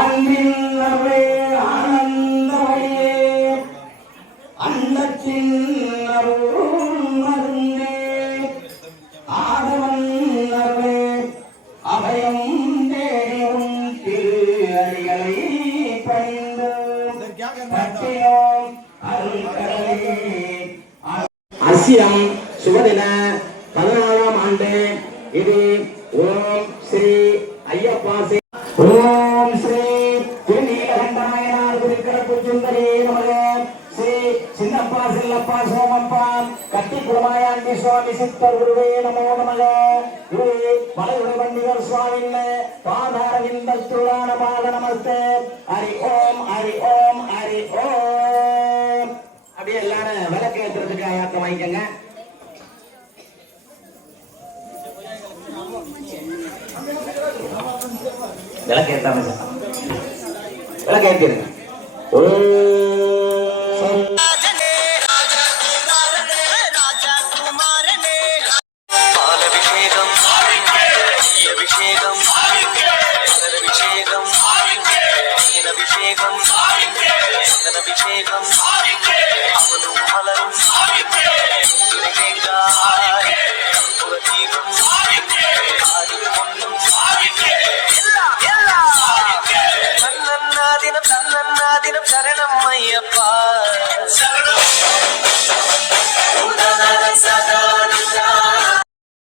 அன்பின்னவே ஆனந்தமயே அன்னத்தின் அருள்மருந்தே ஆதவன்னவே அபயம் தேடும் திரு அடிகளை பணிந்து பற்றியோம் அருள்கடலே. அசியம் சுபதின 14ஆம் ஆண்டு. இது ஓம் ஸ்ரீ ஐயப்பா ஓம் ஸ்ரீ திருநீலகண்டநாயனார் திருக்கடப்பு சுந்தரி நமக. ஸ்ரீ சின்னப்பா செல்லப்பா சோமப்பா கட்டி குருமாயாண்டி சுவாமி சித்தர் குருவே நமோ நமக. குரு மலையுடை வண்டிகர் சுவாமின் பாதாரவிந்தத்துளானமாக நமஸ்தே. ஹரி ஓம் ஹரி ஓம் ஹரி ஓம். அப்படியே எல்லாரும் விளக்கு ஏற்றுறதுக்கு ஆயத்தம் வாங்கிக்கங்க. விளக்கேற்றாம விளக்கேற்றிருங்க. பாலபிஷேகம் அபிஷேகம் அபிஷேகம் அபிஷேகம் அபிஷேகம் அவனும் மலரும் தேங்காய் தீபம்